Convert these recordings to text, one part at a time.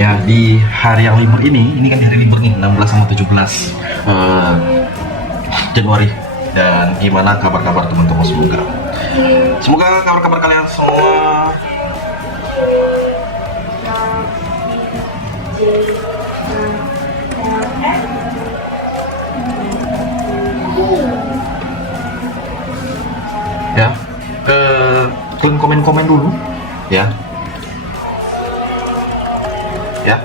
Ya, di hari yang libur ini kan di hari libur nih 16 sama 17 Januari. Dan gimana kabar-kabar teman-teman, semoga kabar-kabar kalian semua ya. Kalian komen-komen dulu ya.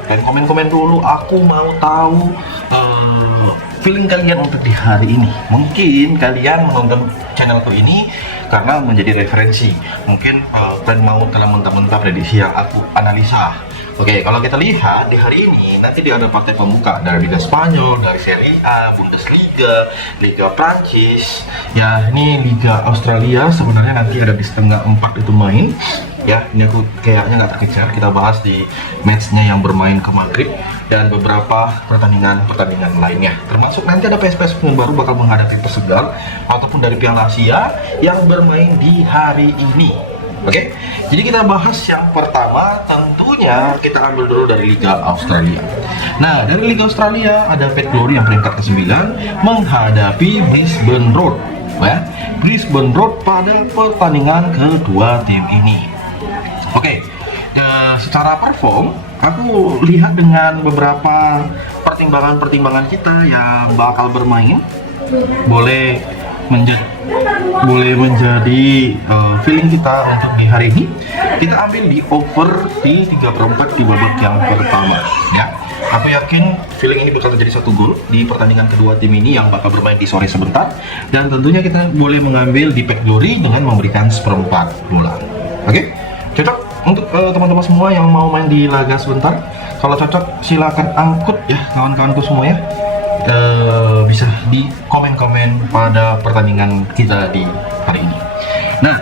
Kalian komen-komen dulu, aku mau tahu feeling kalian untuk di hari ini. Mungkin kalian menonton channelku ini karena menjadi referensi. Mungkin kalian mau telah mentah-mentah prediksi yang aku analisa. Oke, kalau kita lihat di hari ini, nanti dia ada partai pembuka dari Liga Spanyol, dari Serie A, Bundesliga, Liga Prancis. Ya, ini Liga Australia sebenarnya nanti ada di setengah 4 itu main. Ya, ini aku kayaknya nggak terkejar. Kita bahas di matchnya yang bermain ke Madrid dan beberapa pertandingan lainnya. Termasuk nanti ada PSPS yang baru bakal menghadapi Portugal ataupun dari Piala Asia yang bermain di hari ini. Oke, jadi kita bahas yang pertama, tentunya kita ambil dulu dari Liga Australia. Nah, dari Liga Australia ada Perth Glory yang peringkat ke-9 menghadapi Brisbane Roar. Ya, Brisbane Roar pada pertandingan kedua tim ini. Oke, secara perform, aku lihat dengan beberapa pertimbangan kita yang bakal bermain boleh menjadi feeling kita untuk di hari ini. Kita ambil di over di 3/4 di babak yang pertama ya. Aku yakin feeling ini bakal terjadi 1 gol di pertandingan kedua tim ini yang bakal bermain di sore sebentar, dan tentunya kita boleh mengambil di Perth Glory dengan memberikan 1/4 bola. Oke, cocok untuk teman-teman semua yang mau main di laga sebentar. Kalau cocok silakan angkut ya kawan-kawanku semua ya. Bisa di komen-komen pada pertandingan kita di hari ini. Nah,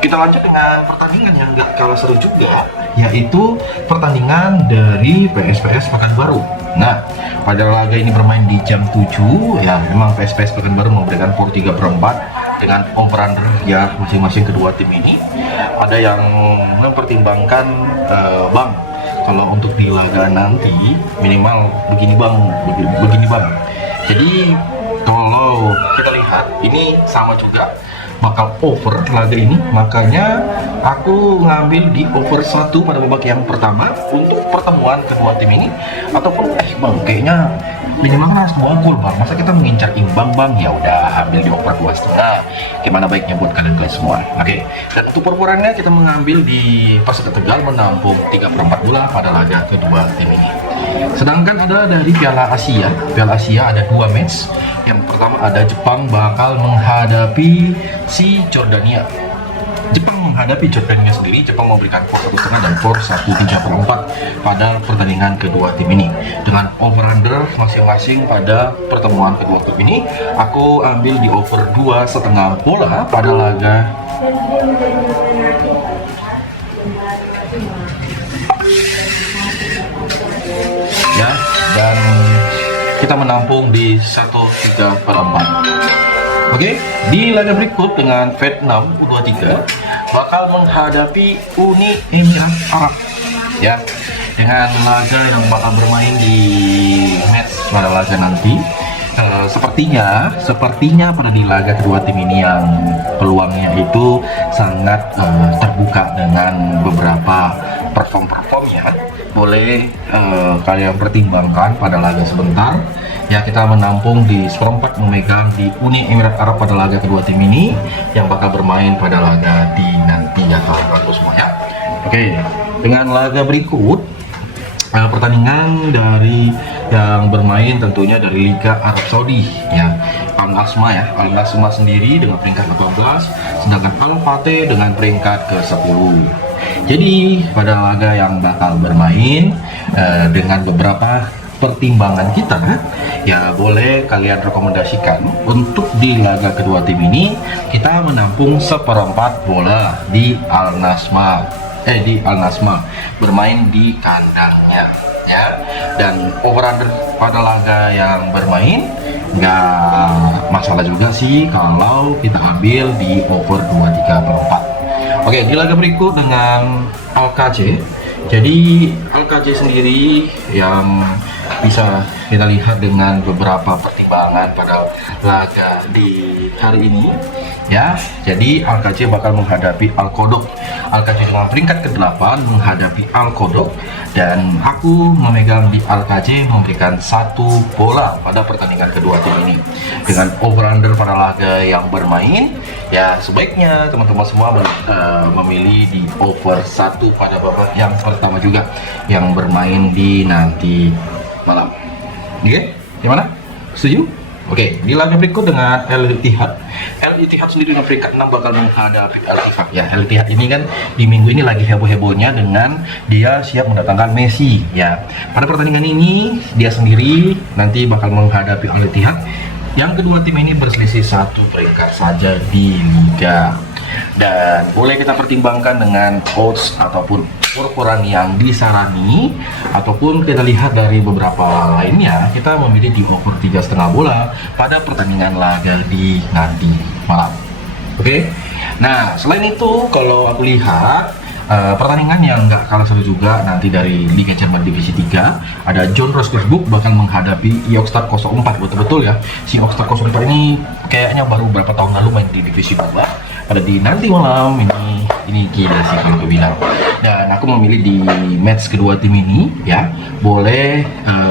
kita lanjut dengan pertandingan yang gak kalah seru juga, yaitu pertandingan dari PSPS Pekanbaru. Nah, pada laga ini bermain di jam 7 ya. Memang PSPS Pekanbaru memberikan skor 3/4 dengan over-under ya masing-masing kedua tim ini. Ada yang mempertimbangkan bang, kalau untuk di laga nanti minimal begini bang. Jadi kalau kita lihat ini sama juga bakal over laga ini, makanya aku ngambil di over 1 pada babak yang pertama untuk pertemuan kedua tim ini. Ataupun bang, kayaknya minimal kan semua gol bang, masa kita mengincar imbang bang, ya udah ambil di over 2,5. Gimana baiknya buat kalian semua. Oke, dan untuk perputarannya kita mengambil di Persita Tegal menampung 3/4 bola pada laga kedua tim ini. Sedangkan ada dari Piala Asia ada 2 match. Yang pertama ada Jepang bakal menghadapi si Jordania. Jepang menghadapi Jordania sendiri. Jepang memberikan skor 1,5 dan skor 1,3/4 pada pertandingan kedua tim ini. Dengan over-under masing-masing pada pertemuan kedua tim ini, aku ambil di over 2,5 bola pada laga ya, dan kita menampung di 1,3/4. Oke, di laga berikut dengan Vietnam U23 bakal menghadapi Uni Emirat Arab ya, dengan laga yang bakal bermain di match pada laga nanti. Sepertinya pada di laga kedua tim ini yang peluangnya itu sangat terbuka dengan beberapa performnya. Boleh kalian pertimbangkan pada laga sebentar ya. Kita menampung di 1/4 memegang di Uni Emirat Arab pada laga kedua tim ini yang bakal bermain pada laga di nanti ya kawan-kawan semuanya. Oke, dengan laga berikut pertandingan dari yang bermain tentunya dari Liga Arab Saudi ya. Al Nasma sendiri dengan peringkat 18, sedangkan Al Fateh dengan peringkat ke-10. Jadi pada laga yang bakal bermain dengan beberapa pertimbangan kita ya, boleh kalian rekomendasikan untuk di laga kedua tim ini kita menampung 1/4 bola di Al Nasma bermain di kandangnya ya. Dan over-under pada laga yang bermain nggak masalah juga sih kalau kita ambil di over 2,3/4. Oke, di laga berikut dengan Al-KJ. Jadi Al-KJ ALKJ sendiri yang bisa kita lihat dengan beberapa pertimbangan pada laga di hari ini ya. Jadi ALKJ bakal menghadapi Al-Qodok. ALKJ dengan peringkat ke-8 menghadapi Al-Qodok, dan aku memegang di ALKJ memberikan 1 bola pada pertandingan kedua tim ini. Dengan over-under pada laga yang bermain, ya sebaiknya teman-teman semua memilih di over 1 pada babak yang pertama juga yang bermain di nanti malam. Oke, gimana? Setuju? Oke, di laga berikut dengan Al Ittihad. Al Ittihad sendiri dengan peringkat 6 bakal menghadapi Al Wifaq. Ya, Al Ittihad ini kan di minggu ini lagi heboh-hebohnya dengan dia siap mendatangkan Messi. Ya, pada pertandingan ini dia sendiri nanti bakal menghadapi Al Ittihad. Yang kedua tim ini berselisih 1 peringkat saja di liga. Dan boleh kita pertimbangkan dengan odds ataupun ukuran yang disarani, ataupun kita lihat dari beberapa lainnya, kita memilih di over 3,5 bola pada pertandingan laga di nanti malam. Oke. Nah, selain itu kalau aku lihat pertandingan yang nggak kalah seru juga nanti dari Liga Jerman Divisi 3, ada John Rosberg bakal menghadapi Iokstad 04. Betul-betul ya, si Iokstad 04 ini kayaknya baru beberapa tahun lalu main di divisi bawah. Pada di nanti malam ini gila sih kalau aku bilang. Dan aku memilih di match kedua tim ini ya, boleh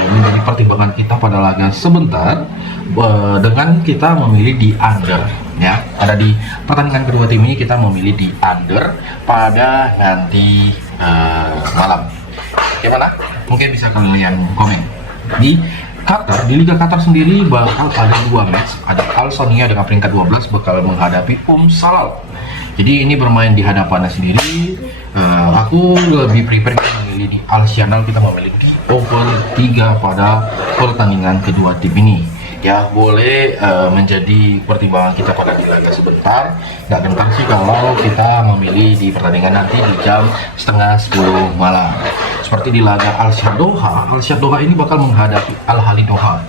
menjadi pertimbangan kita pada laga sebentar dengan kita memilih di under ya. Pada di pertandingan kedua tim ini kita memilih di under pada nanti malam. Gimana? Mungkin bisa kalian komen. Di Qatar, di Liga Qatar sendiri bakal ada 2 match. Ada Al Sonia dengan peringkat 12 bakal menghadapi Salal. Jadi ini bermain di hadapannya sendiri. Aku lebih prefer kita memilih di Al Shanal, kita memilih di over 3 pada pertandingan kedua tim ini. Ya, boleh menjadi pertimbangan kita pada laga sebentar. Nggak gentar sih kalau kita memilih di pertandingan nanti di jam setengah 10 malam. Seperti di laga Al-Shad Doha ini bakal menghadapi Al-Ahli Doha.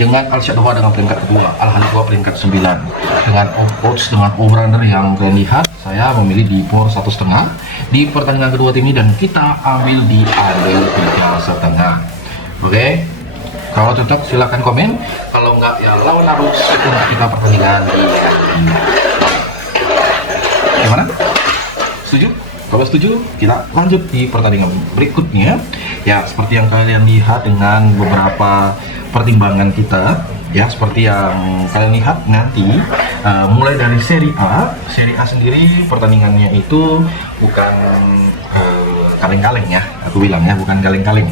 Dengan Al-Shad Doha dengan peringkat kedua, Al-Ahli Doha peringkat 9. Dengan odds dengan over-under yang kalian lihat, saya memilih di power 1,5 di pertandingan kedua tim ini, dan kita ambil di under 3,5. Oke. Kalau cocok silahkan komen, kalau enggak ya lawan arus untuk kita pertandingan. Gimana? Setuju? Kalau setuju, kita lanjut di pertandingan berikutnya. Ya, seperti yang kalian lihat dengan beberapa pertimbangan kita, ya seperti yang kalian lihat nanti, mulai dari Serie A. Serie A sendiri pertandingannya itu bukan kaleng-kaleng ya, aku bilang ya, bukan kaleng-kaleng.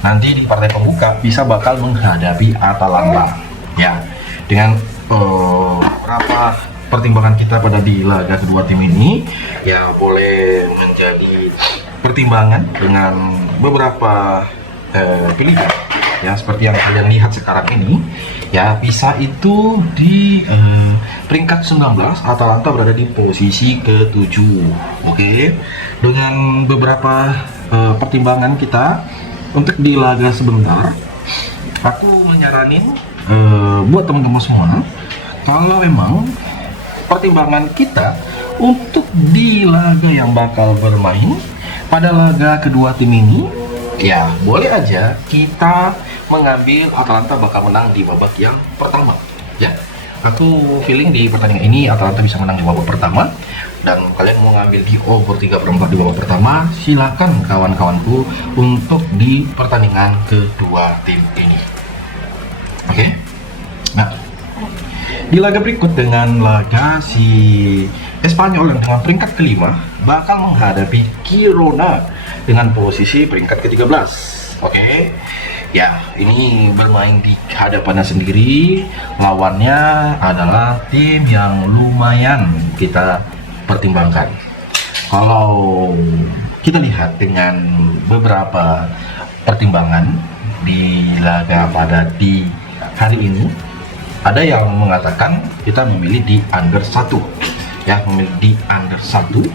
Nanti di partai pembuka bisa bakal menghadapi Atalanta ya. Dengan beberapa pertimbangan kita pada di laga kedua tim ini, ya boleh menjadi pertimbangan dengan beberapa pilihan ya, seperti yang kalian lihat sekarang ini ya. Bisa itu di peringkat 19 Atalanta berada di posisi ke-7. Oke. Dengan beberapa pertimbangan kita untuk di laga sebentar, aku menyaranin buat teman-teman semua, kalau memang pertimbangan kita untuk di laga yang bakal bermain pada laga kedua tim ini, ya boleh aja kita mengambil Atalanta bakal menang di babak yang pertama ya. Aku feeling di pertandingan ini Atalanta bisa menang di babak pertama, dan kalian mau ngambil di over 3/4 di babak pertama, silakan kawan-kawanku untuk di pertandingan kedua tim ini. Oke. Nah, di laga berikut dengan laga si Espanyol yang dengan peringkat ke-5 bakal menghadapi Girona dengan posisi peringkat ke-13. Oke. Ya, ini bermain di hadapannya sendiri. Lawannya adalah tim yang lumayan kita pertimbangkan. Kalau kita lihat dengan beberapa pertimbangan di laga pada di hari ini, ada yang mengatakan kita memilih di under 1 ya, memilih di under 1.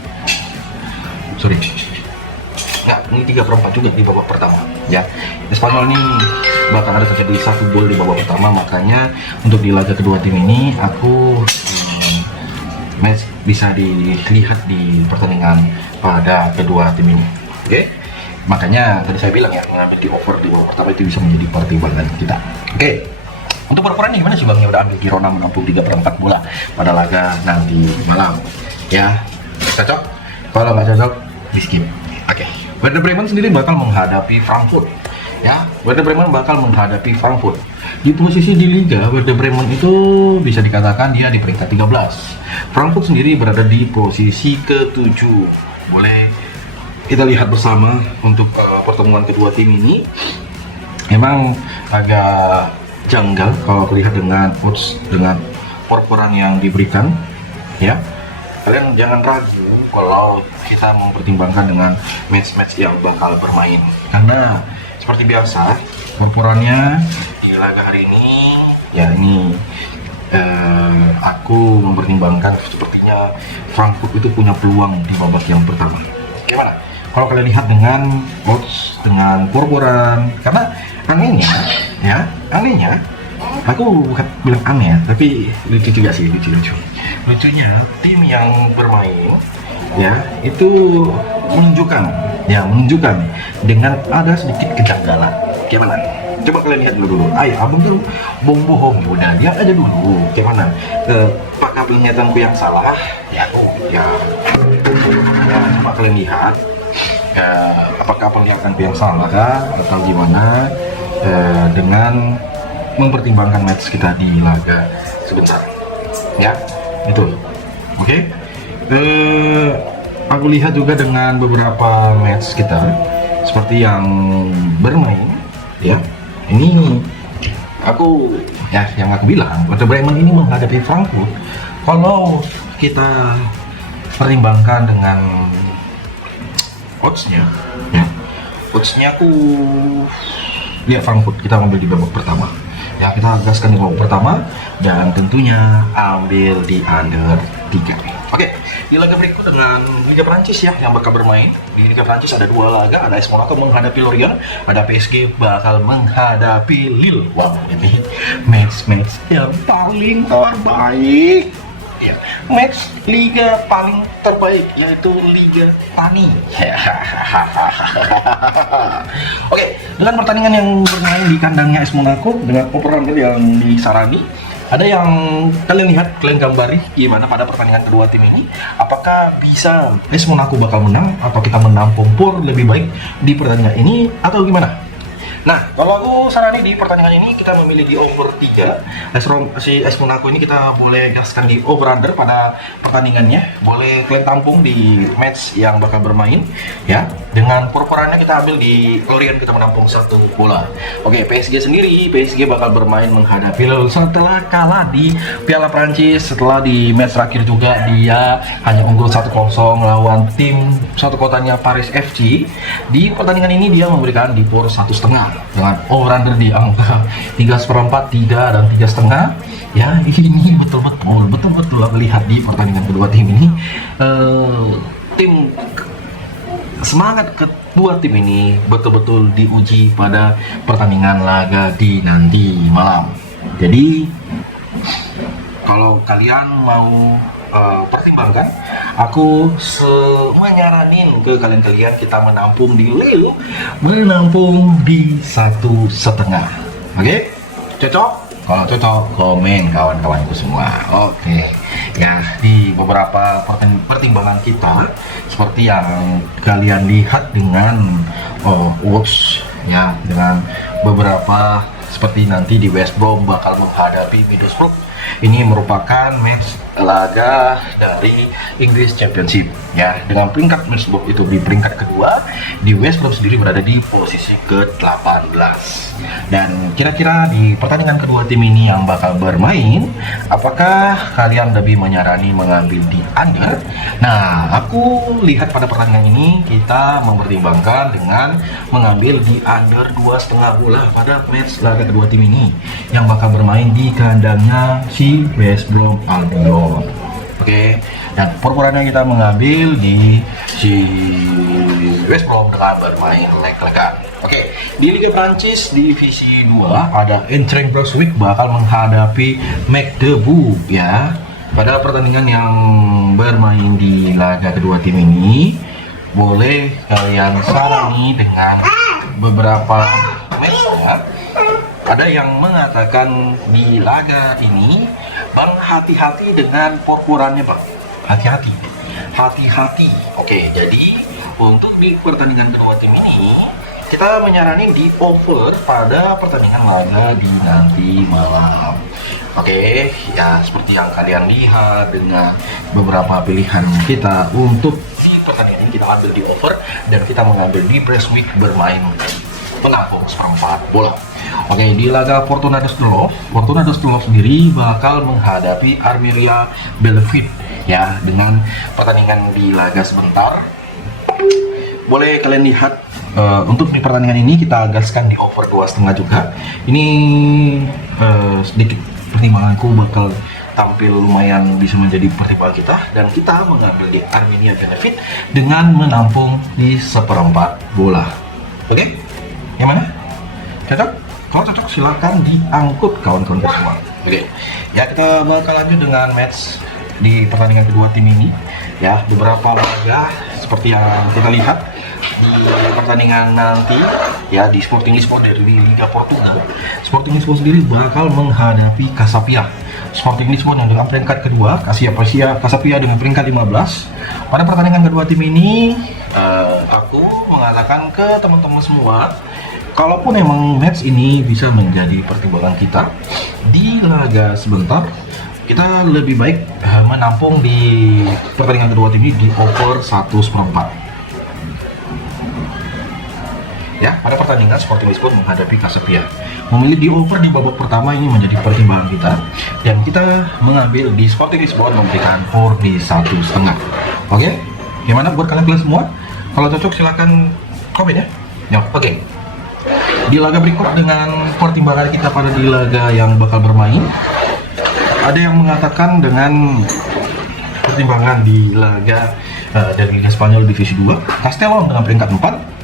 Sorry, nggak, ini 3/4 juga di babak pertama ya. Espanyol ini bakal ada terjadi 1 gol di babak pertama, makanya untuk di laga kedua tim ini aku bisa dilihat di pertandingan pada kedua tim ini. Oke. Makanya tadi saya bilang ya, mengambil di over di babak pertama itu bisa menjadi pertimbangan kita. Oke. Untuk performanya gimana sih Bang? Ya udah ambil Girona menampung 3/4 bola pada laga nanti malam. Ya, cocok? Kalau nggak cocok, di skip. Oke. Werder Bremen sendiri bakal menghadapi Frankfurt. Ya, Werder Bremen bakal menghadapi Frankfurt. Di posisi di Liga, Werder Bremen itu bisa dikatakan dia di peringkat 13. Frankfurt sendiri berada di posisi ke-7. Boleh kita lihat bersama untuk pertemuan kedua tim ini. Memang agak janggal kalau terlihat dengan odds, dengan perporan yang diberikan, ya. Kalian jangan ragu kalau kita mempertimbangkan dengan match-match yang bakal bermain, karena seperti biasa perporannya di laga hari ini ya ini aku mempertimbangkan sepertinya Frankfurt itu punya peluang di babak yang pertama. Gimana kalau kalian lihat dengan odds, dengan perporan? Karena anehnya aku bukan bilang aneh ya, tapi lucu juga sih, lucunya tim yang bermain ya itu menunjukkan dengan ada sedikit kejanggalan. Gimana? Coba kalian lihat dulu. Abang tuh bohong, udah lihat aja dulu. Gimana? Apakah penglihatanku yang salah? Ya, coba kalian lihat. Apakah penglihatanku yang salah atau gimana? Dengan mempertimbangkan match kita di laga sebentar, ya itu. Oke. Aku lihat juga dengan beberapa match kita seperti yang bermain, ya. Ini aku yang aku bilang, Werder Bremen ini menghadapi Frankfurt. Kalau kita pertimbangkan dengan oddsnya, aku lihat Frankfurt kita ambil di babak pertama. Ya, kita gaskan di babak pertama dan tentunya ambil di under 3. Oke, di laga berikut dengan Liga Prancis ya yang bakal bermain. Di Liga Prancis ada 2 laga, ada AS Monaco menghadapi Lorient, ada PSG bakal menghadapi Lille. Wow, ini match yang paling terbaik. Ya, match liga paling terbaik yaitu Liga Tani. Oke, dengan pertandingan yang bermain di kandangnya AS Monaco dengan operan yang disarani, ada yang kalian lihat, kalian gambari gimana pada pertandingan kedua tim ini? Apakah bisa AS Monaco bakal menang atau kita menampung POR lebih baik di pertandingan ini atau gimana? Nah, kalau aku sarani di pertandingan ini kita memilih di over 3. Si AS Monaco ini kita boleh gaskan di over under pada pertandingannya. Boleh kalian tampung di match yang bakal bermain ya. Dengan perporannya kita ambil di Lorient, kita menampung 1 bola. Oke, PSG sendiri, PSG bakal bermain menghadapi Lille setelah kalah di Piala Prancis. Setelah di match terakhir juga dia hanya unggul 1-0 lawan tim satu kotanya Paris FC. Di pertandingan ini dia memberikan di POR 1,5 dengan over under di angka 3/4, 3 dan 3,5. Ya, ini betul-betul melihat di pertandingan kedua tim ini, semangat kedua tim ini betul-betul diuji pada pertandingan laga di nanti malam. Jadi kalau kalian mau pertimbangkan, aku menyaranin ke kalian kita menampung di Lille, menampung di 1,5. Oke, cocok? Kalau cocok, komen kawan-kawanku semua. Oke, ya di beberapa pertimbangan kita seperti yang kalian lihat dengan odds ya, dengan beberapa seperti nanti di West Brom bakal menghadapi Middlesbrough. Ini merupakan match laga dari English Championship ya, dengan peringkat Middlesbrough itu di peringkat kedua, di West Brom sendiri berada di posisi ke-18. Dan kira-kira di pertandingan kedua tim ini yang bakal bermain, apakah kalian lebih menyarani mengambil di under? Nah, aku lihat pada pertandingan ini kita mempertimbangkan dengan mengambil di under 2,5 bola pada match laga kedua tim ini yang bakal bermain di kandangnya si West Brom Albion. Oke, dan perporannya kita mengambil di si West Brom dengan bermain leg-legan. Oke, di Liga Prancis divisi 2 ada Eintracht Braunschweig bakal menghadapi Magdeburg ya. Pada pertandingan yang bermain di laga kedua tim ini, boleh kalian sarani dengan beberapa matchnya. Ada yang mengatakan di laga ini Bang hati-hati dengan porkurannya Bang, hati-hati. Oke, jadi untuk di pertandingan kedua tim ini kita menyaranin di over pada pertandingan laga di nanti malam. Oke, ya seperti yang kalian lihat dengan beberapa pilihan kita untuk di pertandingan ini kita ambil di over dan kita mengambil di Brunswick bermain menampung seperempat bola. Oke, di laga Fortuna Düsseldorf sendiri bakal menghadapi Arminia Bielefeld ya, dengan pertandingan di laga sebentar. Boleh kalian lihat untuk di pertandingan ini kita gaskan di over 2,5 juga. Ini sedikit pertimbanganku bakal tampil lumayan bisa menjadi pertimbangan kita, dan kita mengambil di Arminia Bielefeld dengan menampung di seperempat bola. Oke, gimana? Cocok? Kalau cocok silakan diangkut kawan-kawan semua. Oke, ya kita bakal lanjut dengan match di pertandingan kedua tim ini. Ya, beberapa laga seperti yang kita lihat di pertandingan nanti ya di Sporting Lisbon dari Liga Portugal. Sporting Lisbon sendiri bakal menghadapi Casapia. Sporting Lisbon yang dengan peringkat kedua, Casapia dengan peringkat 15. Pada pertandingan kedua tim ini, aku mengatakan ke teman-teman semua, kalaupun emang match ini bisa menjadi pertimbangan kita di laga sebentar, kita lebih baik menampung di pertandingan kedua tim ini di over 1/4. Ya, pada pertandingan Sporting Lisbon menghadapi Casapia, memilih di over di babak pertama ini menjadi pertimbangan kita, dan kita mengambil di Sporting Lisbon memberikan for di 1,5. Oke, gimana buat kalian semua? Kalau cocok silakan komen ya. Ya, oke. Di laga berikut dengan pertimbangan kita pada di laga yang bakal bermain, ada yang mengatakan dengan pertimbangan di laga dari Liga Spanyol Divisi 2, Castellón dengan peringkat 4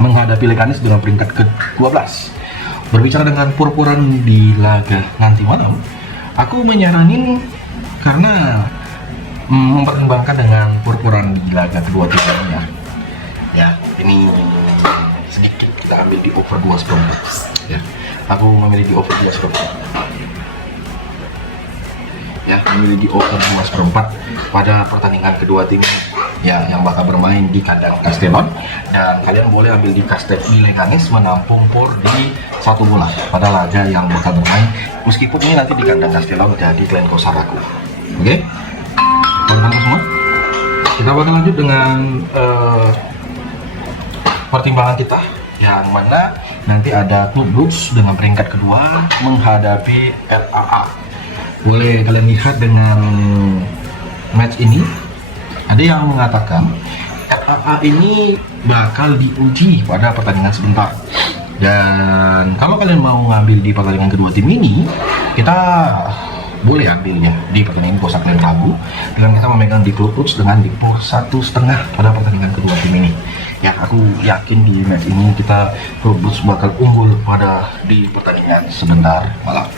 menghadapi Leganes dengan peringkat ke-12. Berbicara dengan purpuran di laga nanti malam, aku menyaranin karena mempertimbangkan dengan purpuran di laga kedua timnya. Ya, ini sedikit kita ambil di over 2/4. Ya, aku memilih di over 2/4. Ya, memilih di over 2/4 pada pertandingan kedua tim ya yang bakal bermain di kandang Castellón, dan kalian boleh ambil di Leganes menampung por di 1 bola pada laga yang bakal bermain, meskipun ini nanti di kandang Castellón jadi Glencoe Saraku. Oke, teman-teman semua, kita bakal lanjut dengan pertimbangan kita yang mana nanti ada Club Brugge dengan peringkat kedua menghadapi RAA. Boleh kalian lihat dengan match ini, ada yang mengatakan RAA ini bakal diuji pada pertandingan sebentar, dan kalau kalian mau ngambil di pertandingan kedua tim ini, kita boleh ambilnya di pertandingan kosak kalian ragu dengan kita memegang di Club Brugge dengan di por 1,5 pada pertandingan kedua tim ini. Ya, aku yakin di match ini kita Club Brugge bakal unggul pada di pertandingan sebentar malam.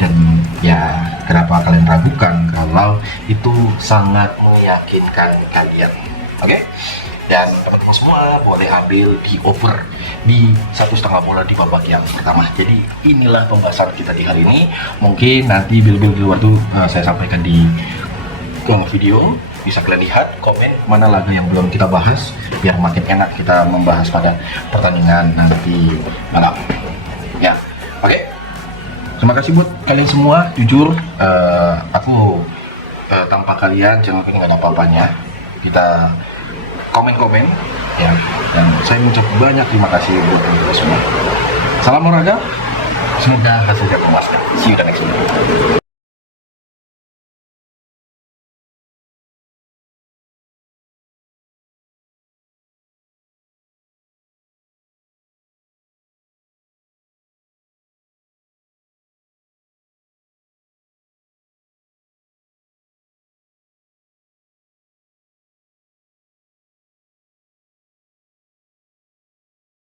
Dan ya, kenapa kalian ragukan kalau itu sangat meyakinkan kalian. Oke? Dan teman-teman semua boleh ambil di over di 1,5 bola di babak yang pertama. Jadi inilah pembahasan kita di hari ini. Mungkin nanti bil-bil di luar tuh saya sampaikan di kolom video. Bisa kalian lihat, komen mana laga yang belum kita bahas biar makin enak kita membahas pada pertandingan nanti malam. Ya, oke. Terima kasih buat kalian semua. Jujur, aku tanpa kalian channel ini nggak ada apa-apanya. Kita komen-komen ya, dan saya mengucapkan banyak terima kasih buat kalian semua. Salam olahraga, semoga hasilnya memuaskan. See you the next video.